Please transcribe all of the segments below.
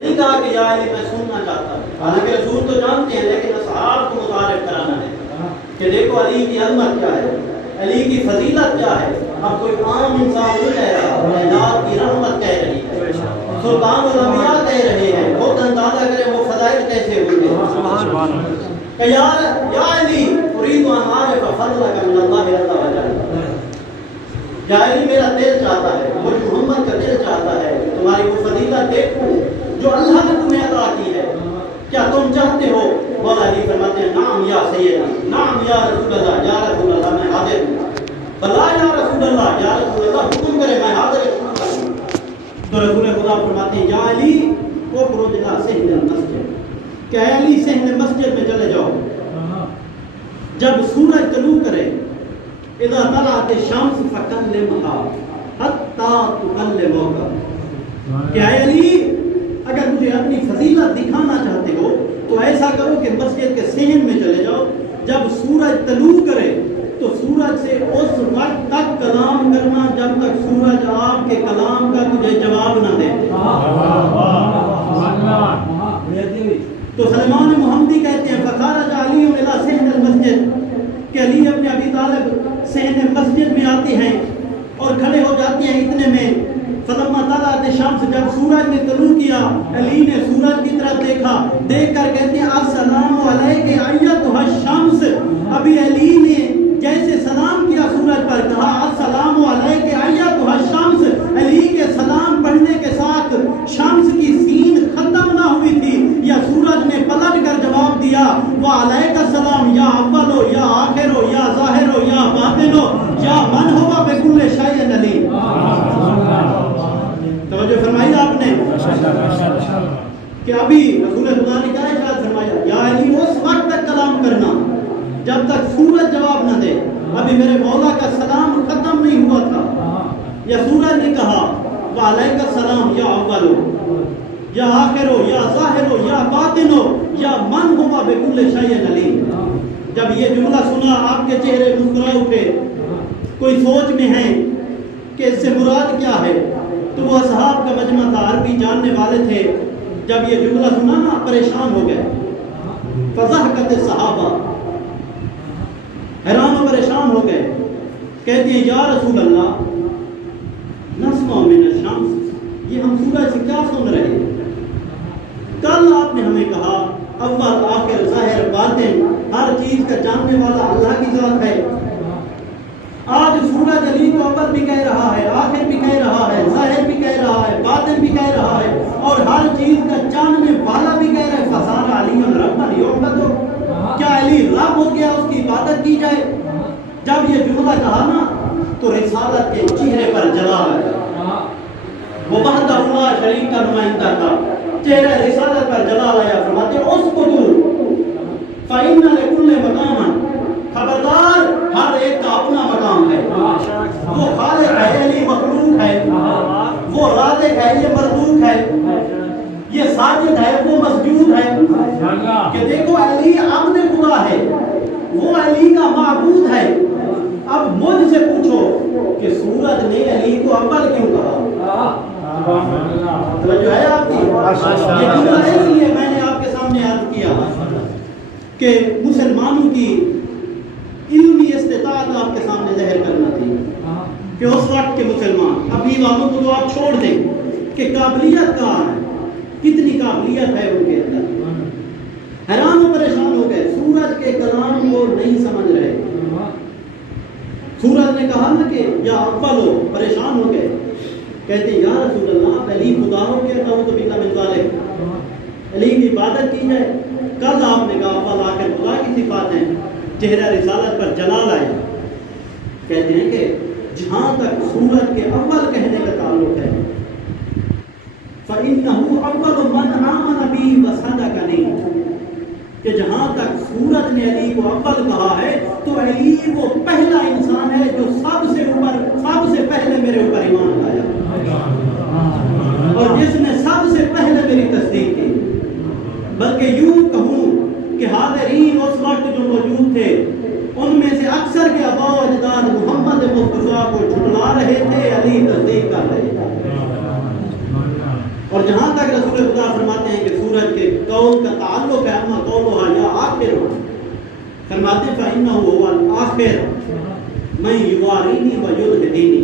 نہیں کہا کہ یا علی میں سننا چاہتا ہوں، حالانکہ رسول تو جانتے ہیں، لیکن اصحاب کو متعارف کرانا ہے کہ دیکھو علی کی عظمت کیا ہے، علی کی فضیلت کیا ہے۔ اب کوئی عام انسان نہیں کہہ رہا، کائنات کی رحمت کہہ رہی ہے، سلطان الانبیاء کہہ رہے ہیں، بہت اندازہ کریں وہ فضائل کیسے ہوئے کہ یا علی اريد ان اعرف فضلك من الله عز وجل، یا علی میرا دل چاہتا ہے، مجھ محمد کا دل چاہتا ہے تمہاری وہ فضیلت دیکھوں جو اللہ نے تمہیں عطا کی ہے، کیا تم چاہتے ہو؟ مولا علی فرماتے ہیں نعم یا سیدی، نعم یا رسول اللہ، یا رسول اللہ میں حاضر ہوں، بلا یا رسول اللہ، یا رسول اللہ حکم کرے میں حاضر ہوں۔ تو رسول خدا فرماتے ہیں یا علی اخرج الى صحن المسجد، کہ علی صحن مسجد میں چلے جاؤ، جب سورج طلوع کرے، اذا طلعت الشمس فکلمها حتی تکلمک، کہ اے علی اگر مجھے اپنی فضیلت دکھانا چاہتے ہو تو ایسا کرو کہ مسجد کے صحن میں چلے جاؤ، جب سورج طلوع کرے تو سورج سے اس وقت تک کلام کرنا جب تک سورج آپ کے کلام کا تجھے جواب نہ دے۔ تو سلمان محمدی کہتے ہیں فخرج علی الی صحن المسجد، کہ علی اپنے ابی طالب صحن مسجد میں آتے ہیں اور کھڑے ہو جاتے ہیں، اتنے میں فلما طلعت الشمس، جب سورج نے طلوع کیا، علی نے سورج کی طرف دیکھا، دیکھ کر کہتے ہیں السلام علیک ایتھا الشمس، ابھی علی نے جیسے سلام کیا سورج پر، کہا السلام علیک ایتھا الشمس، علی کے سلام پڑھنے کے ساتھ شمس کی سین ختم نہ ہوئی تھی، یا سورج نے پلٹ کر جواب دیا وعلیک السلام یا اول ہو یا آخر ہو یا ظاہر ہو یا باطن ہو یا من ہوا بکل شیء علیم۔ توجہ فرمائی آپ نے کہ ابھی رسول خدا نے کیا ارشاد فرمایا، یا علی اس وقت تک کلام کرنا جب تک سورج جواب نہ دے، ابھی میرے مولا کا سلام ختم نہیں ہوا تھا، یا سورج نے کہا وعلیک السلام یا اول ہو یا آخر ہو یا ظاہر ہو یا باطن ہو یا من ہوا بکل شیء علیم۔ جب یہ جملہ سنا آپ کے چہرے مسکرا اٹھے، کوئی سوچ میں ہے کہ اس سے مراد کیا ہے، تو وہ اصحاب کا مجمع تھا، عربی جاننے والے تھے، جب یہ جملہ سنا نا پریشان ہو گئے، فضحکت الصحابہ، حیران و پریشان ہو گئے، کہتے ہیں یا رسول اللہ نسمع من الشمس، یہ ہم سورج سے کیا سن رہے ہیں؟ کل آپ نے ہمیں کہا اول آخر ظاہر باطن ہر چیز کا جاننے والا اللہ کی ذات ہے، آج سورج علی کو اول بھی کہہ رہا ہے، آخر بھی کہہ رہا ہے، ظاہر بھی کہہ رہا ہے، باطن بھی کہہ رہا ہے، اور ہر چیز کا جاننے والا بھی کہہ رہا ہے فصار علی ربا یعبد، کیا علی رب ہو گیا، اس کی عبادت کی جائے؟ جب یہ جملہ کہا نا تو رسالت کے چہرے پر جلال ہے، وہ وحدہ اللہ شریک کا نمائندہ تھا، چہرے رسالت پر جلال آیا، فرماتے اسکتوا فإن لكل مقام، خبردار ہر ایک کا اپنا مقام ہے، وہ خالق ہے علی مخلوق ہے، وہ رازق ہے یہ مرزوق ہے، یہ ساجد ہے وہ مسجود ہے، کہ دیکھو علی عبد خدا ہے، وہ علی کا معبود ہے۔ اب مجھ سے پوچھو کہ سورج نے علی کو اول کیوں کہا؟ توجہ ہے آپ کی؟ یہ جملہ اس لیے میں نے آپ کے سامنے عرض کیا کہ مسلمانوں کی علمی استطاعت آپ کے سامنے ظاہر کرنا تھی کہ اس وقت کے مسلمان، ابھی والوں کو تو آپ چھوڑ دیں کہ قابلیت کہاں ہے، کتنی قابلیت ہے ان کے اندر، حیران و پریشان ہو گئے، سورج کے کلام کو نہیں سمجھ رہے۔ سورج نے کہا نا کہ یا اول ہو، پریشان ہو گئے، کہتے یا رسول اللہ علی خدا ہو گیا، اعوذ باللہ من ذالک، علی کی عبادت کی جائے؟ کل آپ نے کہا اول آخر خدا کی صفات ہیں، چہرہ رسالت پر جلال آئے، کہتے ہیں کہ جہاں تک سورج کے اول کہنے کا تعلق ہے فَإِنَّهُ أَوَّلُ مَنْ آمَنَ بِهِ وَصَدَقَنِي، کہ جہاں تک سورج نے علی کو اول کہا ہے تو علی وہ پہلا انسان ہے جو سب سے پہلے میرے اوپر ایمان لایا، اور جس نے سب سے پہلے میری تصدیق کی، بلکہ یوں کہوں کہ حاضرین اس وقت جو موجود تھے ان میں سے اکثر کے آباء و اجداد محمد مصطفیٰ کو جھٹلا رہے تھے، علی تصدیق کر رہے تھے۔ اور جہاں تک رسول خدا فرماتے فرماتے ہیں فَإِنَّهُ هُوَ الْآخِرُ مَن يُوَارِينِي وَيُدْهِنِي،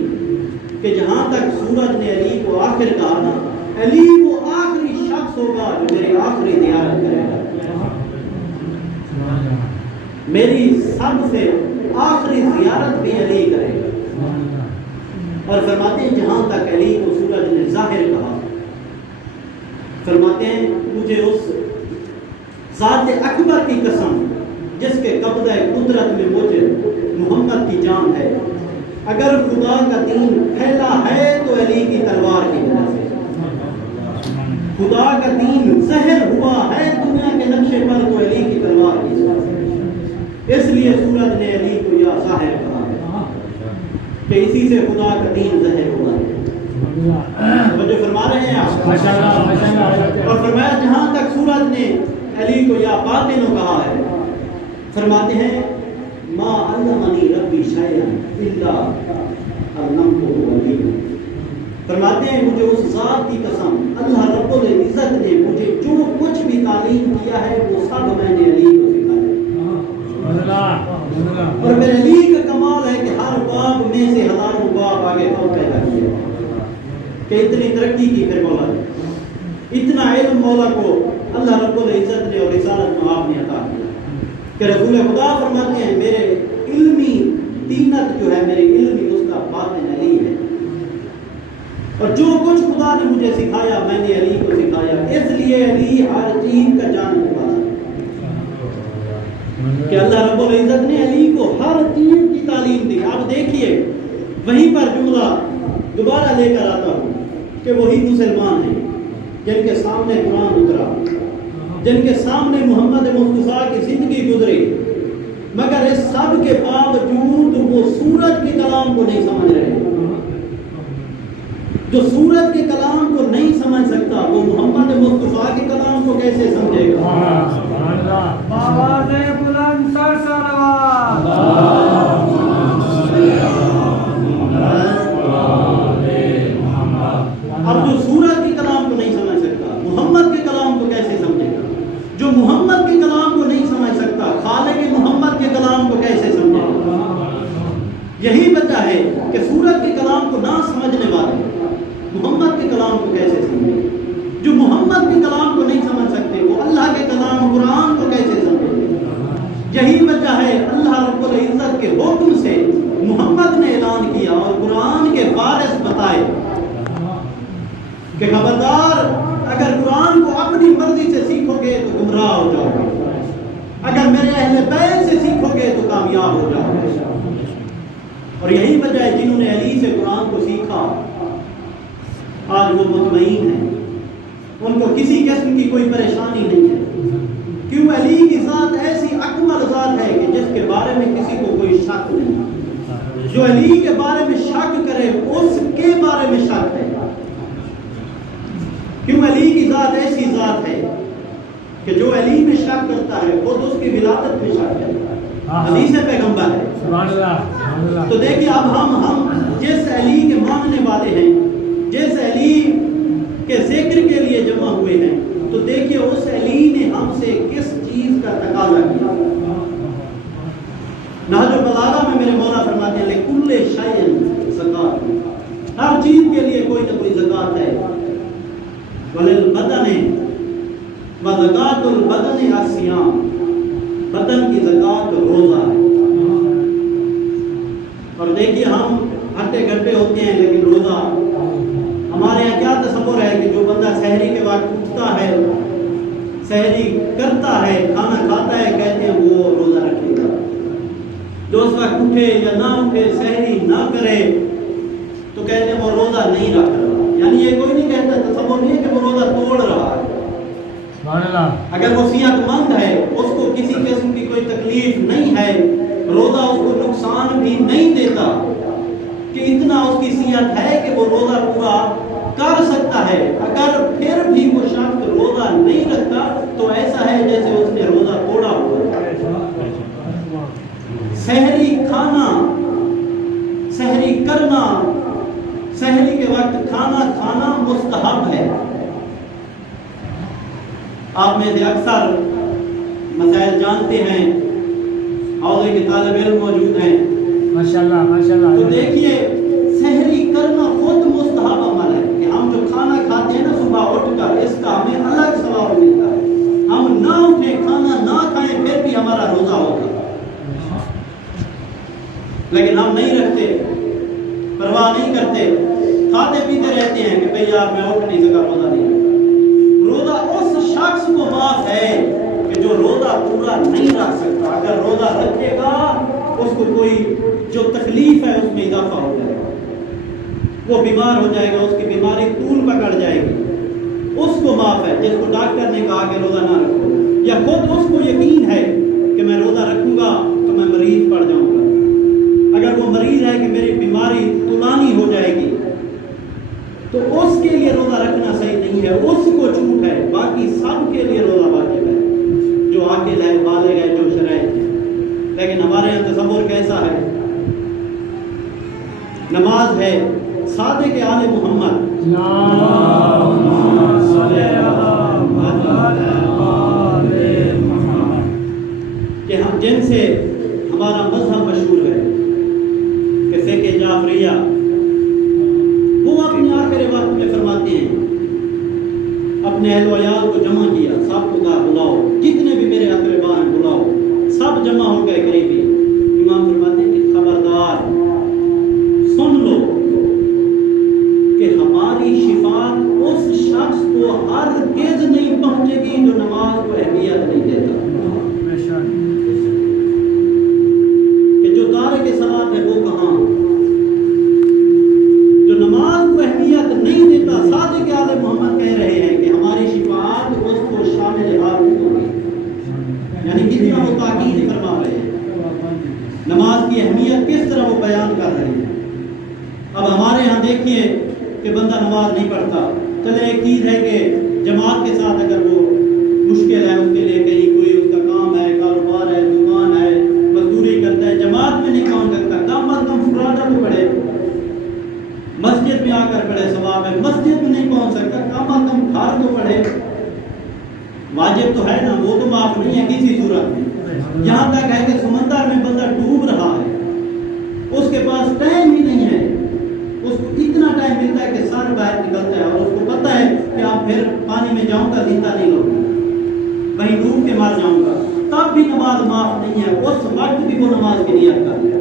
کہ جہاں تک سورج نے علی کو آخر کہا نا، علی وہ آخری شخص ہوگا جو میری آخری زیارت کرے گا، میری سب سے آخری زیارت بھی علی کرے گا۔ اور فرماتے ہیں جہاں تک علی کو سورج نے ظاہر کہا، فرماتے ہیں مجھے اس ذات اکبر کی قسم جس کے قبضہ قدرت میں مجھے محمد کی جان ہے، اگر خدا کا دین پھیلا ہے تو علی کی تلوار کی وجہ سے، خدا کا دین ظاہر ہوا ہے دنیا کے نقشے پر تو علی کی تلوار کی وجہ سے، اس لیے سورج نے علی کو یا ظاہر کہا ہے کہ اسی سے خدا کا دین ظاہر ہوا ہے۔ جو فرما رہے ہیں آپ، اور فرمایا جہاں تک سورج نے علی کو یا باطن کہا ہے، فرماتے ہیں ما علمنی ربی شیئا الا علمتہ علی، فرماتے ہیں مجھے اس ذات کی قسم اللہ رب العزت نے مجھے جو کچھ بھی تعلیم کیا ہے وہ سب میں نے علی کو سکھایا۔ اور پھر علی کا کمال ہے کہ ہر باب میں سے ہزاروں باب آگے اور پیدا کیا، کہ اتنی ترقی کی پھر مولا نے، اتنا علم مولا کو اللہ رب العزت نے اور رسالت میں آپ نے عطا کیا کہ رسول خدا فرماتے ہیں میرے علمی دینت جو ہے، میرے علمی اس کا باطن علی ہے، اور جو کچھ خدا نے مجھے سکھایا میں نے علی کو سکھایا، اس لیے علی ہر چیز کا جاننے والا ہے کہ اللہ رب العزت نے علی کو ہر چیز کی تعلیم دی۔ آپ دیکھیے وہیں پر جملہ دوبارہ لے کر آتا ہوں کہ وہی مسلمان ہیں جن کے سامنے قرآن اترا، جن کے سامنے محمد مصطفیٰ کی زندگی گزری، مگر اس سب کے باوجود وہ سورج کے کلام کو نہیں سمجھ رہے۔ جو سورج کے کلام کو نہیں سمجھ سکتا وہ محمد مصطفیٰ کے کلام کو کیسے سمجھے گا؟ آواز بلند سر صلوات۔ اب جو سورج کے کلام کو نہیں سمجھ سکتا محمد کے کلام کو کیسے سمجھے گا؟ جو محمد کے کلام کو نہیں سمجھ سکتا خالق محمد کے کلام کو کیسے سمجھے گا؟ یہی وجہ ہے کہ سورج کے کلام کو نہ سمجھنے والے محمد کے کلام کو کیسے سمجھے؟ جو محمد کے کلام کو نہیں سمجھ سکتے وہ اللہ کے کلام قرآن کو کیسے سمجھے؟ یہی وجہ ہے اللہ رب العزت کے حکم سے محمد نے اعلان کیا اور قرآن کے وارث بتائے کہ خبردار اگر قرآن کو اپنی مرضی سے سیکھو گے تو گمراہ ہو جاؤ گے، اگر میرے اہل بیت سے سیکھو گے تو کامیاب ہو جاؤ گے۔ اور یہی وجہ ہے جنہوں نے علی سے قرآن کو سیکھا آج وہ مطمئن ہیں، ان کو کسی قسم کی کوئی پریشانی نہیں ہے، کیوں علی کی ذات ایسی اکمل ذات ہے کہ جس کے بارے میں کسی کو کوئی شک نہیں، جو علی کے بارے میں شک کرے اس کے بارے میں شک ہے، کیوں علی کی ذات ایسی ذات ہے کہ جو علی میں شک کرتا ہے خود اس کی ولادت میں شک کرتا ہے، حدیث پیغمبر ہے۔ تو دیکھیے اب ہم جس علی کے ماننے والے ہیں، جس علی کے ذکر کے لیے جمع ہوئے ہیں، تو دیکھیے اس علی نے ہم سے کس چیز کا تقاضا کیا۔ نہج البلاغہ میں میرے مولا فرماتے ہیں لِكُلِّ شَيْءٍ زکات، ہر چیز کے لیے کوئی نہ کوئی زکات ہے، وَلِلْبَدَنِ وَزَكَاتُ الْبَدَنِ الصِّيَامُ، بدن کی زکات روزہ ہے۔ اور دیکھیے ہم ہٹے گھٹے ہوتے ہیں لیکن روزہ ہمارے یہاں کیا تصور ہے کہ جو بندہ سحری کے وقت اٹھتا ہے، سحری کرتا ہے، کھانا کھاتا ہے، کہتے ہیں وہ روزہ رکھے گا، جو اس وقت اٹھے یا نہ اٹھے سحری نہ کرے تو کہتے ہیں وہ روزہ نہیں رکھ رہا، یعنی یہ کوئی نہیں کہتا، تصور نہیں ہے کہ وہ روزہ توڑ رہا ہے۔ اگر وہ صحت مند ہے، اس کو کسی قسم کی کوئی تکلیف نہیں ہے، روزہ اس کو نقصان بھی نہیں دیتا، کہ اتنا اس کی صحت ہے کہ وہ روزہ پورا کر سکتا ہے، اگر پھر بھی وہ شخص روزہ نہیں رکھتا تو ایسا ہے جیسے اس نے روزہ توڑا ہوا ہے۔ سحری کھانا، سحری کرنا، سحری کے وقت کھانا مستحب ہے۔ آپ میں سے اکثر مسائل جانتے ہیں حوضے کے طالب علم موجود ہیں. ماشاءاللہ ماشاءاللہ. تو دیکھیے سحری کرنا خود مستحب عمل ہے کہ ہم جو کھانا کھاتے ہیں نا صبح اٹھ کر، اس کا ہمیں الگ ثواب ملتا ہے. ہم نہ اٹھیں کھانا نہ کھائیں پھر بھی ہمارا روزہ ہوگا، لیکن ہم نہیں رکھتے، پرواہ نہیں کرتے، کھاتے پیتے رہتے ہیں کہ بھئی یار میں اٹھ نہیں سکا، روزہ نہیں رکھا. روزہ اس شخص کو معاف ہے کہ جو روزہ پورا نہیں رکھ سکتا. اگر روزہ رکھے گا اس کو کوئی جو تکلیف ہے اس میں اضافہ ہو جائے گا، وہ بیمار ہو جائے گا، اس کی بیماری طول پکڑ جائے گی. اس کو معاف ہے جس کو ڈاکٹر نے کہا کہ روزہ نہ رکھو، یا خود اس کو یقین ہے کہ میں روزہ رکھوں گا تو میں مریض پڑ جاؤں گا. اگر وہ مریض ہے کہ میری بیماری طولانی ہو جائے گی تو اس کے لیے روزہ رکھنا صحیح نہیں ہے، اس کو چھوٹ ہے. باقی سب کے لیے روزہ واجب ہے، جو عاقل ہے، بالغ ہے، جو شرعی ہے. لیکن ہمارے یہاں تصور کیسا ہے؟ نماز ہے صادق آل محمد کہ ہم جن سے ہمارا مذہب مشہور ہے کہ فقہ جعفریہ، وہ اپنے آخر وقت میں فرماتے ہیں اپنے اہل و عیال کو جمع کیا، سب کو کہا بلاؤ، جتنے بھی میرے اقرباء ہیں بلاؤ. سب جمع ہو گئے قریبی. امام فرماتے ہیں کہ خبردار سن لو کہ ہماری شفاعت اس شخص کو ہرگز نہیں پہنچے گی جو نماز کو اہمیت نہیں دیتا. کہ جو تارک صلاۃ ہے وہ کہاں، جو نماز کو اہمیت نہیں دیتا. صادق آل محمد کہہ رہے ہیں کہ ہماری شفاعت اس کو شامل حال ہوگی. یعنی کتنا وہ تاکید فرما رہے ہیں، نماز کی اہمیت کس طرح وہ بیان کر رہے ہیں. اب ہمارے ہاں دیکھیے کہ بندہ نماز نہیں پڑھتا. چلے ایک چیز ہے کہ جماعت کے ساتھ اگر وہ مشکل ہے، اس کے لیے کہیں کوئی اس کا کام ہے، کاروبار ہے، دکان ہے، مزدوری کرتا ہے، جماعت میں نہیں کام کرتا، کم از کم فراڈا تو پڑھے، مسجد میں آ کر پڑھے، ثواب ہے. مسجد میں نہیں پہنچ سکتا، کم از کم گھر تو پڑھے. واجب تو ہے نا، وہ تو معاف نہیں ہے کسی صورت میں. یہاں تک ہے کہ سمندر میں بندہ ڈوب رہا ہے، اس کے پاس ٹائم ہی نہیں ہے، اس کو اتنا ٹائم ملتا ہے کہ سر باہر نکلتا ہے اور اس کو پتہ ہے کہ آپ پھر پانی میں جاؤں گا زندہ نہیں لوں گا، کہیں ڈوب کے مار جاؤں گا، تب بھی نماز معاف نہیں ہے. اس وقت بھی وہ نماز کی نیت کر لے.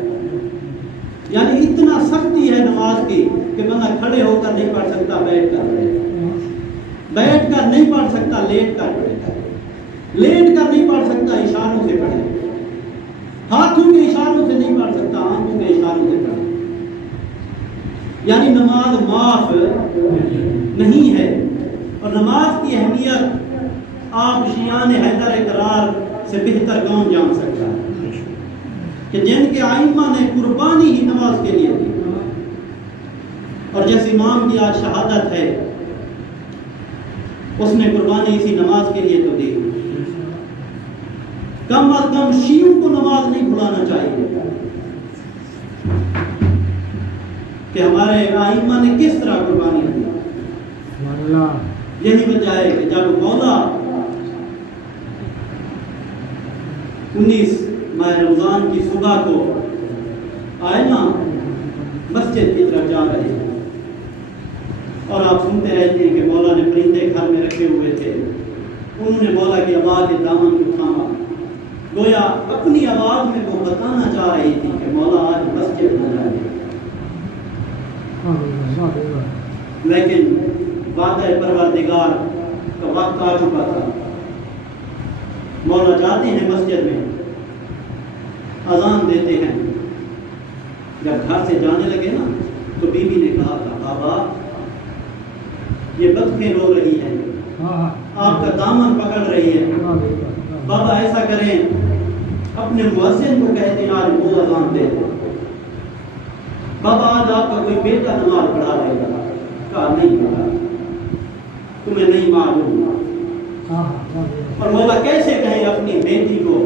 یعنی اتنا سختی ہے نماز کی کہ بندہ کھڑے ہو کر نہیں پڑھ سکتا، بیٹھ کر نہیں پڑھ سکتا، لیٹ کر پڑھے، لیٹ کر نہیں پڑھ سکتا، اشاروں سے پڑھے، ہاتھوں کے اشاروں سے نہیں پڑھ سکتا، آنکھوں کے اشاروں سے پڑھے. یعنی نماز معاف نہیں ہے. اور نماز کی اہمیت آپ شیعان حیدر اقرار سے بہتر کون جان سکتا ہے کہ جن کے ائمہ نے قربانی ہی نماز کے لیے دی. اور جس امام کی آج شہادت ہے اس نے قربانی اسی نماز کے لیے تو دی. کم از کم شیعوں کو نماز نہیں بھلانا چاہیے کہ ہمارے ائمہ نے کس طرح قربانی دی. یہی وجہ ہے کہ جب مولا 19 ماہ رمضان کی صبح کو آئے نا مسجد کی طرف جا رہے ہیں اور آپ سنتے رہتے ہیں کہ مولا نے پرندے گھر میں رکھے ہوئے تھے، انہوں نے مولا کی آواز کے دامن کو تھاما. گویا اپنی آواز میں وہ بتانا چاہ رہی تھی کہ مولا آج مسجد میں جائے. لیکن وعدہ پروردگار کا وقت آ چکا تھا. مولا جاتے ہیں مسجد میں، اذان دیتے ہیں. جب گھر سے جانے لگے نا تو بی بی نے کہا تھا بابا یہ بطخیں رو رہی ہیں، آپ کا دامن پکڑ رہی ہے، بابا ایسا کریں اپنے مؤذن کو کہتے ہیں آج وہ اذان دے دو. بابا آج آپ کا کوئی بیٹا نماز پڑھا رہے گا. کہا نہیں پڑھا، تمہیں نہیں معلوم. اور مولا کیسے کہیں اپنی بیٹی کو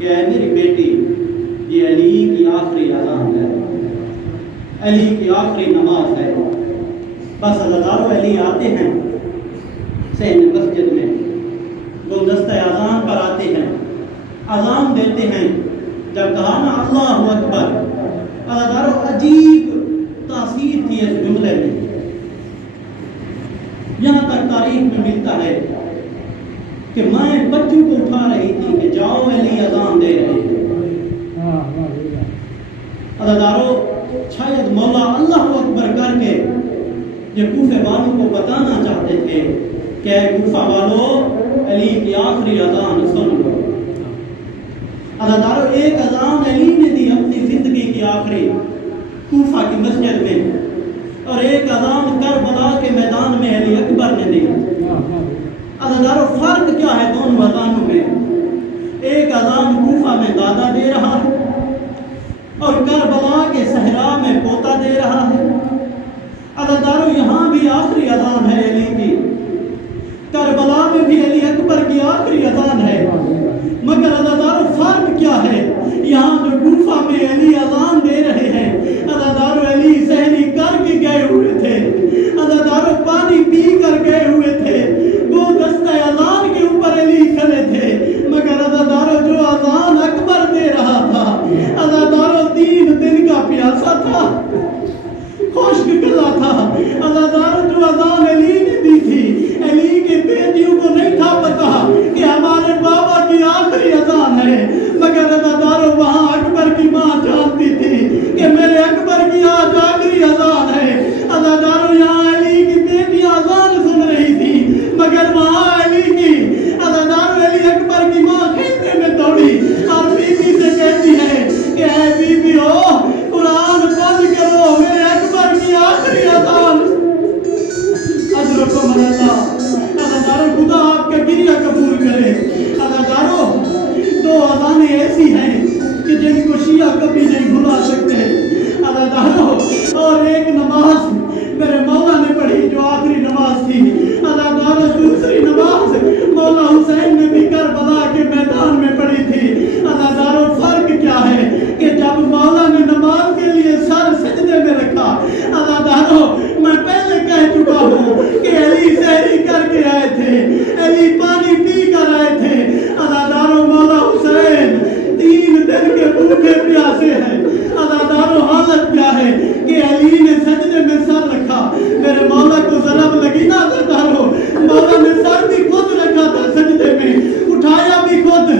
کہ اے میری بیٹی یہ علی کی آخری اذان ہے، علی کی آخری نماز ہے. بس ہزاروں علی آتے ہیں صحن مسجد میں، گلدستہ اذان پر آتے ہیں، اذان دیتے ہیں. جب اللہ اکبر. ادارو عجیب تاثیر تھی اس جملے میں. یہاں تک تاریخ میں ملتا ہے کہ مائیں بچوں کو اٹھا رہی تھی کہ جاؤ علی اذان دے رہے ہیں. ادارو شاید مولا اللہ اکبر کر کے یہ کوفے والوں کو بتانا چاہتے تھے کہ اے کوفہ والو علی کی آخری اذان سن لو. ادارو ایک اذان علی نے دی اپنی زندگی کی آخری کوفہ کی مسجد میں, اور ایک اذان کربلا کے میدان میں علی اکبر نے دی. ادارو فرق کیا ہے دونوں اذانوں میں؟ ایک اذان کوفہ میں دادا دے رہا ہے اور کربلا کے صحرا میں پوتا دے رہا ہے. ادارو یہاں بھی آخری اذان ہے علی کی, کربلا میں بھی علی اکبر کی آخری اذان ہے. مگر ادارو فرق کیا ہے؟ یہاں جو کوفہ میں علی اذان دے رہے ہیں, ادارو علی سحری کر کے گئے ہوئے تھے, ادارو پانی پی کر گئے ہوئے تھے, وہ دستہ اذان کے اوپر علی کھڑے تھے. مگر ادارو جو اذان اکبر دے رہا تھا, ادارو 3 دن کا پیاسا تھا, خشک گلا تھا. ادارو جو اذان علی نے دی تھی, علی کے بیٹیوں کو نہیں تھا پتا کہ ہمارے بابا کی آخری اذان ہے. مگر ادارو وہاں اکبر کی ماں جانتی تھی کہ میرے اکبر کی آج آخری اذان ہے. ادارو یہاں علی کی بیٹیاں اذان سن رہی تھی, مگر وہاں علی کی ادارو علی اکبر کی ماں کھیلنے میں دوڑی اور بی بی سے کہتی ہے کہ اے بی بی ہو, قرآن بند کرو, میرے اکبر کی آخری اذان. اجرکم اللہ. ادارو خدا آپ کا گریہ قبول کرے. ادارو 2 اذانیں ایسی ہیں کہ جن کو شیعہ کبھی نہیں بھلا سکتے. ادارو اور ایک نماز میرے مولا نے پڑھی جو آخری نماز تھی. ادارو دوسری نماز مولا حسین نے بھی کربلا کے میدان میں پڑھی تھی. ادارو فرق کیا ہے کہ جب مولا نے نماز کے لیے سر سجدے میں رکھا, ادارو میں پہلے کہہ چکا ہوں کہ علی سحری کر کے آئے تھے, علی پانی پی کر آئے تھے. ادارو مولا حسین 3 دن کے بھوکے پیاسے ہیں. ادارو حالت کیا ہے کہ علی نے سجدے میں سر رکھا. میرے مولا کو ضرب لگی نا. ادارو مولا نے سر بھی خود رکھا تھا سجدے میں, اٹھایا بھی خود.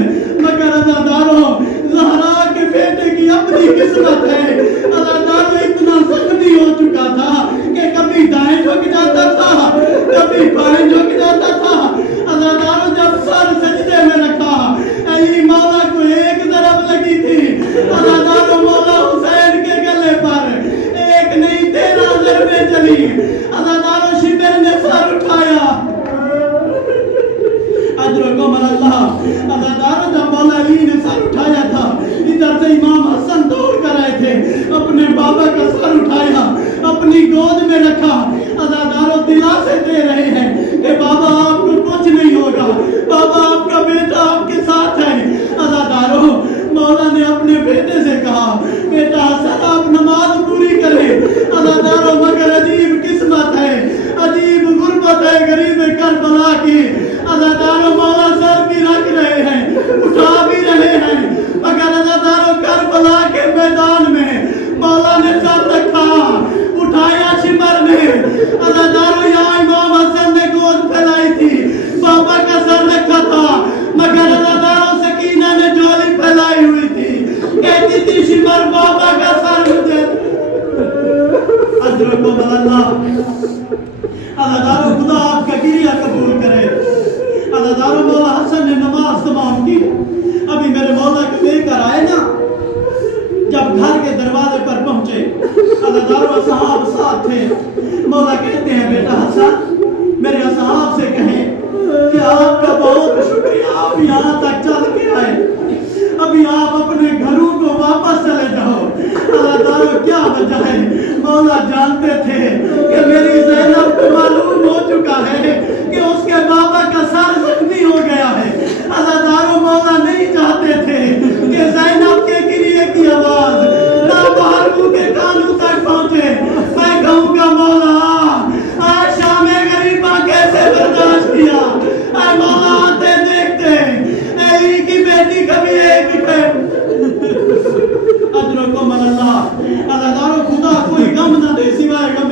مگر ادارو زہرا کے بیٹے کی اپنی قسمت ہے. ادارو اتنا زخمی ہو چکا تھا کہ کبھی دائیں جھک جاتا تھا, کبھی بائیں جھک جاتا تھا. ادارو جب سر سجدے میں رکھا, علی مولا کو ایک ضرب لگی تھی. ادارو مولا حسین کے گلے پر ایک نہیں 13 ضربیں چلی. ادارو شبر نے سر اٹھایا. اجرکم اللہ. ادارو جب مولا علی نے سر اٹھایا تھا, ادھر سے امام حسن دوڑ کر آئے تھے, اپنے بابا کا سر اٹھایا, اپنی گود میں رکھا. ادارو دلاسے دے رہے ہیں کہ بابا آپ کو کچھ نہیں ہوگا, بابا آپ کا بیٹا آپ کے ساتھ ہے. ادارو مولا نے اپنے بیٹے سے کہا, بیٹا حسن آپ نماز پوری کریں. ادارو مگر عجیب قسمت ہے, عجیب غربت ہے غریب کربلا کی. ادارو مولا سر بھی رکھ رہے ہیں, اٹھا بھی رہے ہیں, مگر ادارو کربلا کے میدان میں مولا نے سر رکھا, اٹھایا شمر نے. ادارو یہاں امام حسن نے گود پھیلائی تھی, بابا کا سر رکھا تھا, مگر ادارو سکینہ نے جولی پھیلائی ہوئی تھی, کہتی تھی شمر بابا کا سر مجھے. اجرکم اللہ. ادارو خدا آپ کا گریہ قبول کرے. ادارو مولا حسن نے نماز تمام کی. ابھی میرے مولا کو لے کر آئے نا, جب گھر کے دروازے پر پہنچے, ادارو اصحاب ساتھ تھے. مولا کہتے ہیں بیٹا حسن میرے اصحاب سے کہیں کہ آپ کا بہت شکریہ, آپ یہاں تک چل کے آئے, ابھی آپ اپنے گھروں کو واپس چلے جاؤ. ادارو کیا وجہ ہے؟ مولا جانتے تھے کہ میری زینب کو معلوم ہو چکا ہے کہ اس کے بابا کا سر زخمی ہو گیا ہے. ادارو مولا نہیں چاہتے تھے کہ زینب کے گریے کی آواز نابالغوں کے کانوں تک پہنچے. میں کہوں گا مولا آج شام غریبہ کیسے برداشت کیا. اے مولا آتے دیکھتے علی کی بیٹی کبھی ایک